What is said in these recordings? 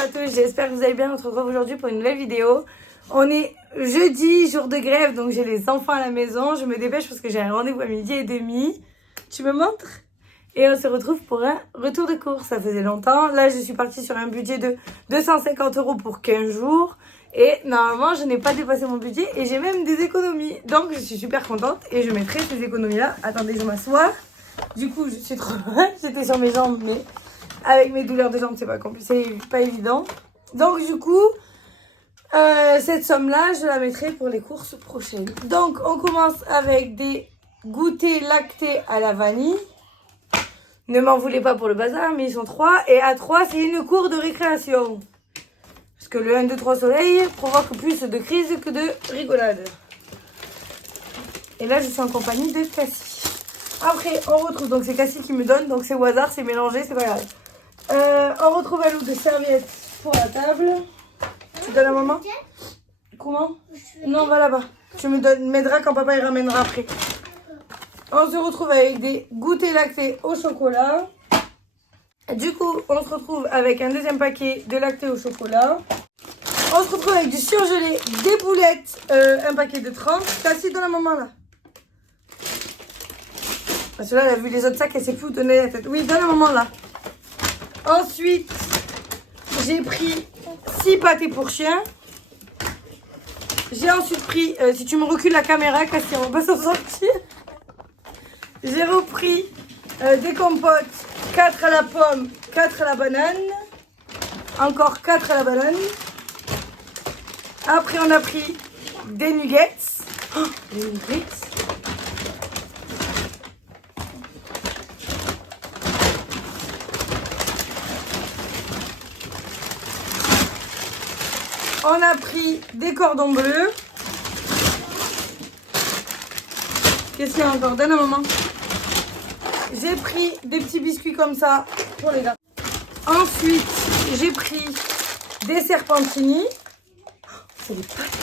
à tous, j'espère que vous allez bien. On se retrouve aujourd'hui pour une nouvelle vidéo. On est jeudi, jour de grève, donc j'ai les enfants à la maison. Je me dépêche parce que j'ai un rendez-vous à 12h30. Tu me montres? Et on se retrouve pour un retour de course. Ça faisait longtemps. Là, je suis partie sur un budget de 250 € pour 15 jours. Et normalement, je n'ai pas dépassé mon budget et j'ai même des économies. Donc, je suis super contente et je mettrai ces économies-là. Attendez, je m'assois. Du coup, je suis trop loin. J'étais sur mes jambes, mais avec mes douleurs de jambes, c'est pas évident. Donc, du coup, cette somme-là, je la mettrai pour les courses prochaines. Donc, on commence avec des goûters lactés à la vanille. Ne m'en voulez pas pour le bazar, mais ils sont 3. Et à 3, c'est une cour de récréation. Parce que le 1, 2, 3 soleil provoque plus de crises que de rigolade. Et là, je suis en compagnie de Cassie. Après, on retrouve, donc c'est Cassie qui me donne, donc c'est au hasard, c'est mélangé, c'est pas grave. On retrouve un lot de serviettes pour la table. Tu donnes à maman? Comment? Non, va là-bas. Tu m'aideras quand papa il ramènera après. On se retrouve avec des goûters lactés au chocolat. Du coup, on se retrouve avec un deuxième paquet de lactés au chocolat. On se retrouve avec du surgelé, des boulettes, un paquet de 30. Cassie, donne à maman là. Parce que là, elle a vu les autres sacs, elle sait plus où donner la tête. Oui, donne à maman là. Ensuite, j'ai pris 6 pâtés pour chien. J'ai ensuite pris, si tu me recules la caméra, Cassie, on va pas s'en sortir. J'ai repris des compotes, 4 à la pomme, 4 à la banane. Encore 4 à la banane. Après, on a pris des nuggets. Oh, des nuggets. On a pris des cordons bleus. Qu'est-ce qu'il y a encore? Donne à maman. J'ai pris des petits biscuits comme ça pour les gars. Ensuite, j'ai pris des serpentini. C'est des pâtes.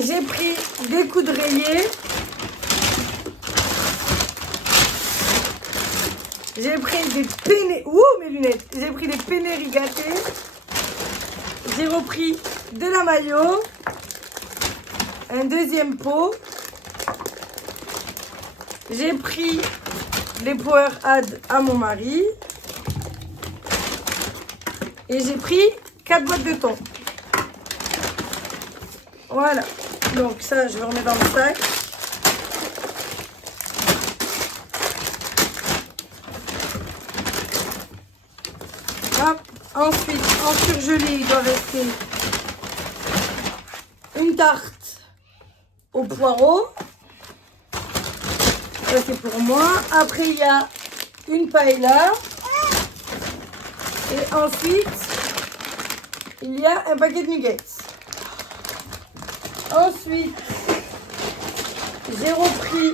J'ai pris des coups de rayé. J'ai pris des penne. Ouh, mes lunettes. J'ai pris des penne rigatées. J'ai repris de la mayo, un deuxième pot. J'ai pris les Power Add à mon mari. Et j'ai pris 4 boîtes de thon. Voilà. Donc ça, je vais remettre dans le sac. Hop. Ensuite, en surgelé, il doit rester une tarte au poireau. Ça, c'est pour moi. Après, il y a une paella. Et ensuite, il y a un paquet de nuggets. Ensuite, j'ai repris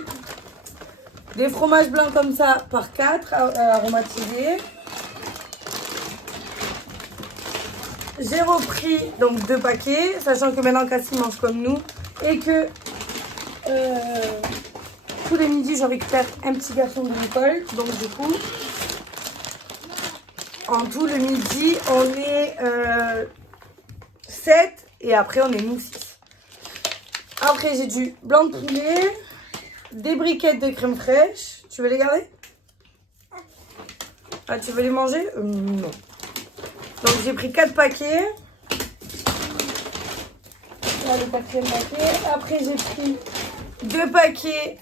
des fromages blancs comme ça par 4 aromatisés. J'ai repris donc 2 paquets, sachant que maintenant Cassie mange comme nous et que tous les midis je récupère un petit garçon de l'école. Donc du coup, en tout le midi on est 7 et après on est nous 6. Après j'ai du blanc de poulet, des briquettes de crème fraîche. Tu veux les garder? Ah, tu veux les manger? Non. Donc j'ai pris 4 paquets. Là le 4e paquet. Après j'ai pris 2 paquets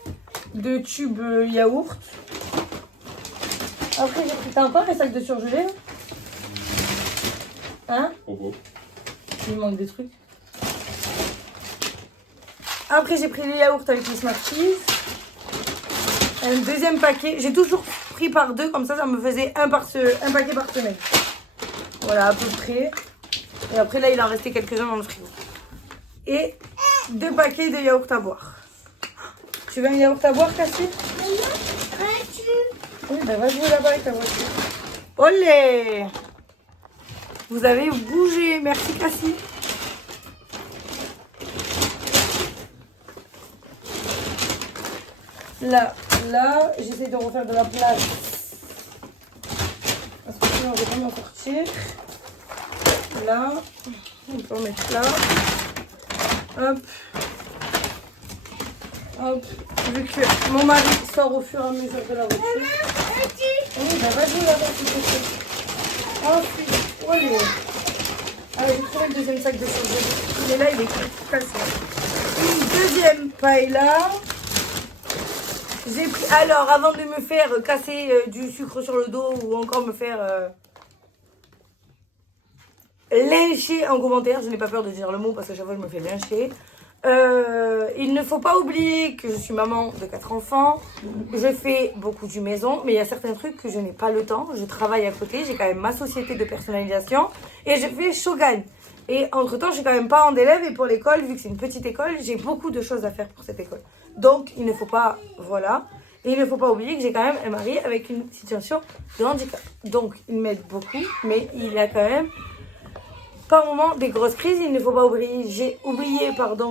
de tubes yaourt. Après j'ai pris... T'as encore un sac de surgelé? Hein? Il manque des trucs. Après j'ai pris les yaourts avec les Smarties. Un deuxième paquet. J'ai toujours pris par 2, comme ça me faisait un paquet par semaine. Voilà, à peu près. Et après, là, il en restait quelques-uns dans le frigo. Et 2 paquets de yaourt à boire. Tu veux un yaourt à boire, Cassie? Oui, ben va jouer là-bas avec ta voiture. Olé! Vous avez bougé. Merci, Cassie. Là, j'essaie de refaire de la place. Parce que sinon, j'ai pas m'en sortir. Là, on peut en mettre là. Hop. Hop. Vu que mon mari sort au fur et à mesure de la voiture. Oui, bah vas-y là-bas, s'il te plaît. Ensuite, allez. Ah, j'ai trouvé le deuxième sac de surgelé. Il est là, il est cassé. Une deuxième paille là. J'ai pris. Alors, avant de me faire casser du sucre sur le dos ou encore me faire lyncher en commentaire, je n'ai pas peur de dire le mot parce que chaque fois je me fais lyncher. Il ne faut pas oublier que je suis maman de 4 enfants. Je fais beaucoup du maison, mais il y a certains trucs que je n'ai pas le temps. Je travaille à côté, j'ai quand même ma société de personnalisation et je fais Shogun. Et entre temps, j'ai quand même parents d'élèves et pour l'école, vu que c'est une petite école, j'ai beaucoup de choses à faire pour cette école. Donc, il ne faut pas, voilà. Et il ne faut pas oublier que j'ai quand même un mari avec une situation de handicap. Donc, il m'aide beaucoup, mais il y a quand même par moment des grosses crises. Il ne faut pas oublier,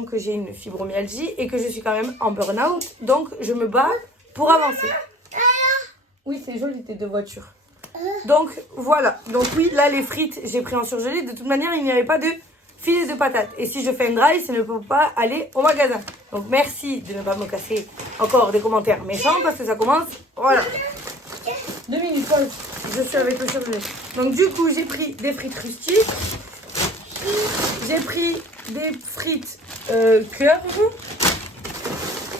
que j'ai une fibromyalgie et que je suis quand même en burn-out. Donc, je me bats pour avancer. Oui, c'est joli tes deux voitures. Donc, voilà. Donc, oui, là, les frites, j'ai pris en surgelé. De toute manière, il n'y avait pas de filet de patates. Et si je fais une drive, ça ne peut pas aller au magasin. Donc, merci de ne pas me casser encore des commentaires méchants parce que ça commence. Voilà. 2 minutes, pause. Je suis avec le surgelé. Donc, du coup, j'ai pris des frites rustiques. J'ai pris des frites curve.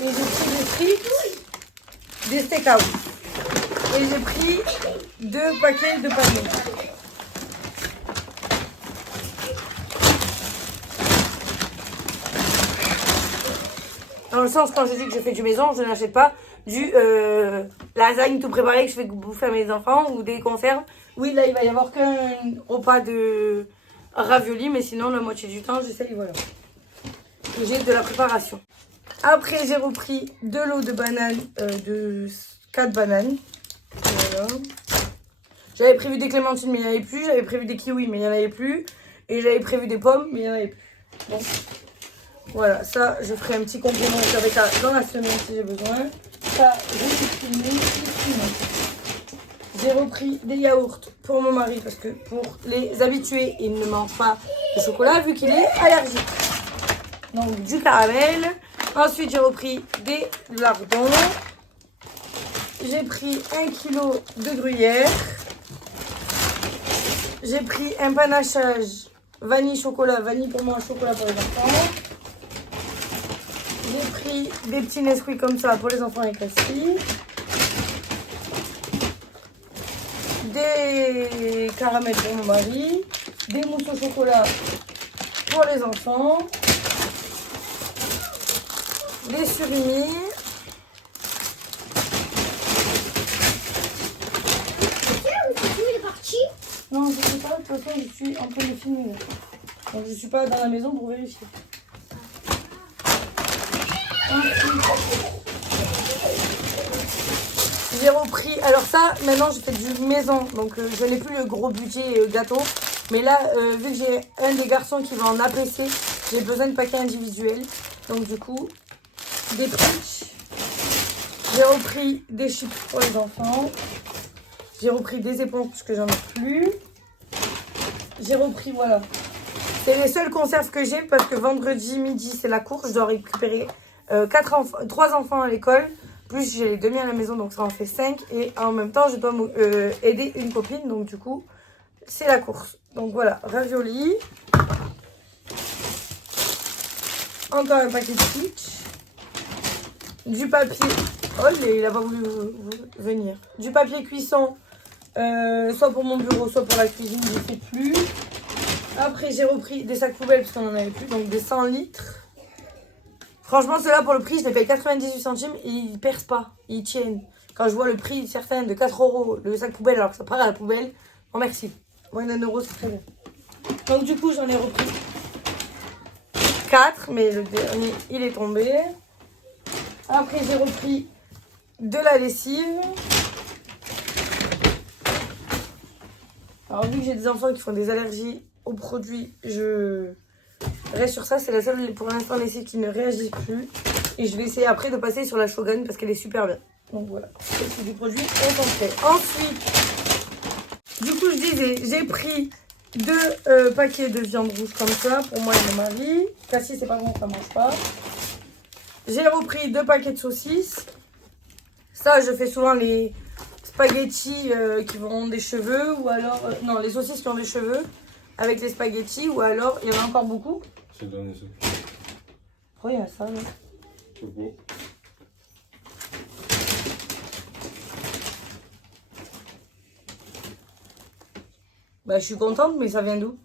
Et j'ai pris des frites, des steakhouse. Et j'ai pris 2 paquets de paniers. Dans le sens, quand je dis que je fais du maison, je n'achète pas du lasagne tout préparé que je fais bouffer à mes enfants ou des conserves. Oui, là, il va y avoir qu'un repas de ravioli, mais sinon, la moitié du temps, j'essaye, voilà. J'ai de la préparation. Après, j'ai repris de l'eau de banane, de 4 bananes. Voilà. J'avais prévu des clémentines, mais il n'y en avait plus. J'avais prévu des kiwis, mais il n'y en avait plus. Et j'avais prévu des pommes, mais il n'y en avait plus. Bon. Voilà, ça, je ferai un petit complément avec ça dans la semaine si j'ai besoin. Ça, je suis filmée. J'ai repris des yaourts pour mon mari parce que pour les habitués, il ne mange pas de chocolat vu qu'il est allergique. Donc, du caramel. Ensuite, j'ai repris des lardons. J'ai pris 1 kg de gruyère. J'ai pris un panachage vanille chocolat, vanille pour moi, chocolat pour les enfants. J'ai pris des petits Nesquik comme ça pour les enfants et Cassie. Des caramels pour mon mari. Des mousses au chocolat pour les enfants. Des surimi. Non, je ne sais pas, de toute façon, je suis en train de filmer. Donc, je ne suis pas dans la maison pour vérifier. J'ai repris, alors ça, maintenant, je fais du maison. Donc, je n'ai plus le gros budget gâteau. Mais là, vu que j'ai un des garçons qui va en APC, j'ai besoin de paquets individuels. Donc, du coup, des frites. J'ai repris des chips pour les enfants. J'ai repris des éponges parce que j'en ai plus. J'ai repris, voilà. C'est les seules conserves que j'ai parce que vendredi midi, c'est la course. Je dois récupérer 3 enfants à l'école. Plus j'ai les demi à la maison, donc ça en fait 5. Et en même temps, je dois aider une copine. Donc du coup, c'est la course. Donc voilà, ravioli. Encore un paquet de chips. Du papier. Oh, il n'a pas voulu venir. Du papier cuisson. Soit pour mon bureau, soit pour la cuisine, je ne sais plus. Après, j'ai repris des sacs poubelles parce qu'on n'en avait plus, donc des 100 litres. Franchement, ceux-là, pour le prix, je les paye 98 centimes et ils ne percent pas, ils tiennent. Quand je vois le prix certain de 4 € le sac poubelle alors que ça part à la poubelle, bon merci. Moins d'1 €, c'est très bien. Donc du coup, j'en ai repris 4, mais le dernier, il est tombé. Après, j'ai repris de la lessive. Alors, vu que j'ai des enfants qui font des allergies aux produits, je reste sur ça. C'est la seule, pour l'instant, lessive qui ne réagit plus. Et je vais essayer après de passer sur la Shogun parce qu'elle est super bien. Donc voilà, c'est du produit concentré. Ensuite, Du coup, je disais, j'ai pris 2 paquets de viande rouge comme ça pour moi et mon mari. Cassie, c'est pas bon, ça mange pas. J'ai repris 2 paquets de saucisses. Ça, je fais souvent les spaghettis qui vont des cheveux ou alors... non, les saucisses qui ont des cheveux avec les spaghettis ou alors... Il y en a encore beaucoup. C'est le dernier, ça. Pourquoi il y a ça, là? C'est beau. Bah, je suis contente, mais ça vient d'où?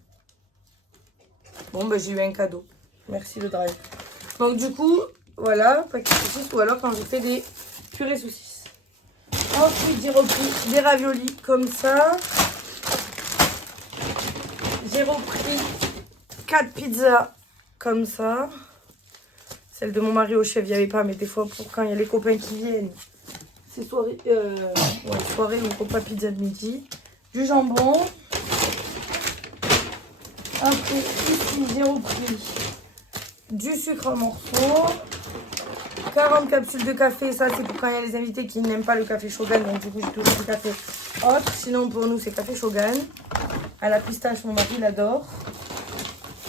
Bon, bah, j'ai eu un cadeau. Merci le drive. Donc, du coup, voilà, paquet de saucisses ou alors quand je fais des purées saucisses. Ensuite, j'ai repris des raviolis comme ça. J'ai repris 4 pizzas comme ça. Celle de mon mari au chef, il n'y avait pas, mais des fois, pour quand il y a les copains qui viennent, c'est soirée, soirée ou repas pizza de midi. Du jambon. Après, ici, j'ai repris du sucre en morceaux. 40 capsules de café. Ça, c'est pour quand il y a les invités qui n'aiment pas le café Shogun. Donc, du coup, j'ai toujours du café autre. Sinon, pour nous, c'est café Shogun. À la pistache, mon mari, il adore.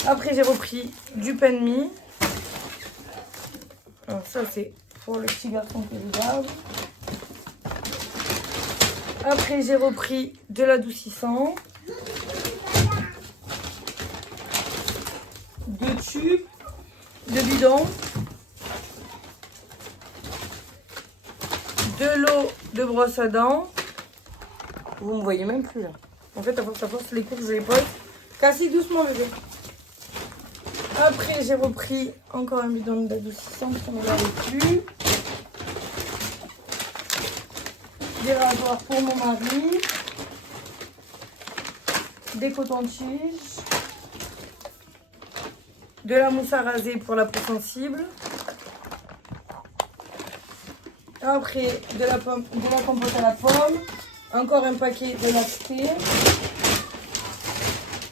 Après, j'ai repris du pain de mie. Alors, ça, c'est pour le petit garçon que je garde. Après, j'ai repris de l'adoucissant. 2 tubes de bidon, de l'eau de brosse à dents. Vous me voyez même plus là. En fait, à force, les courses, je les pose. Cassie doucement, bébé. Après, j'ai repris encore un bidon d'adoucissant parce qu'on n'en avait plus. Des rasoirs pour mon mari. Des cotons-tiges. De la mousse à raser pour la peau sensible. Après, de la compote à la pomme. Encore un paquet de lacté.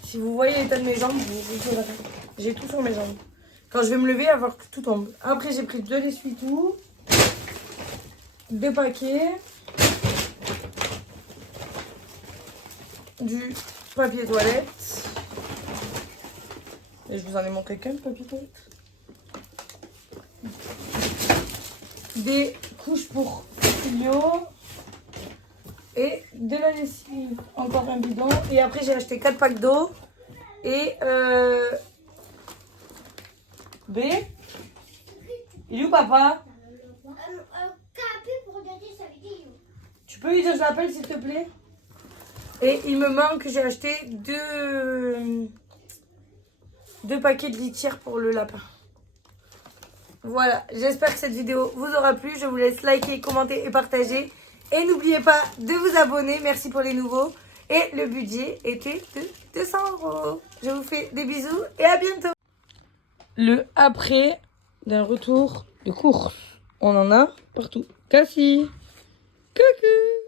Si vous voyez l'état de mes jambes, j'ai tout sur mes jambes. Quand je vais me lever, à voir que tout tombe. Après, j'ai pris 2 essuie-tout. 2 paquets. Du papier toilette. Et je vous en ai montré qu'un papier toilette. Des couches pour studio. Et de la lessive. Encore un bidon. Et après, j'ai acheté 4 packs d'eau. Et B. Il est où, papa? Tu peux lui dire je l'appelle, s'il te plaît? Et il me manque, j'ai acheté 2 paquets de litière pour le lapin. Voilà, j'espère que cette vidéo vous aura plu. Je vous laisse liker, commenter et partager. Et n'oubliez pas de vous abonner. Merci pour les nouveaux. Et le budget était de 200 €. Je vous fais des bisous et à bientôt. Le après d'un retour de course. On en a partout. Cassie. Coucou.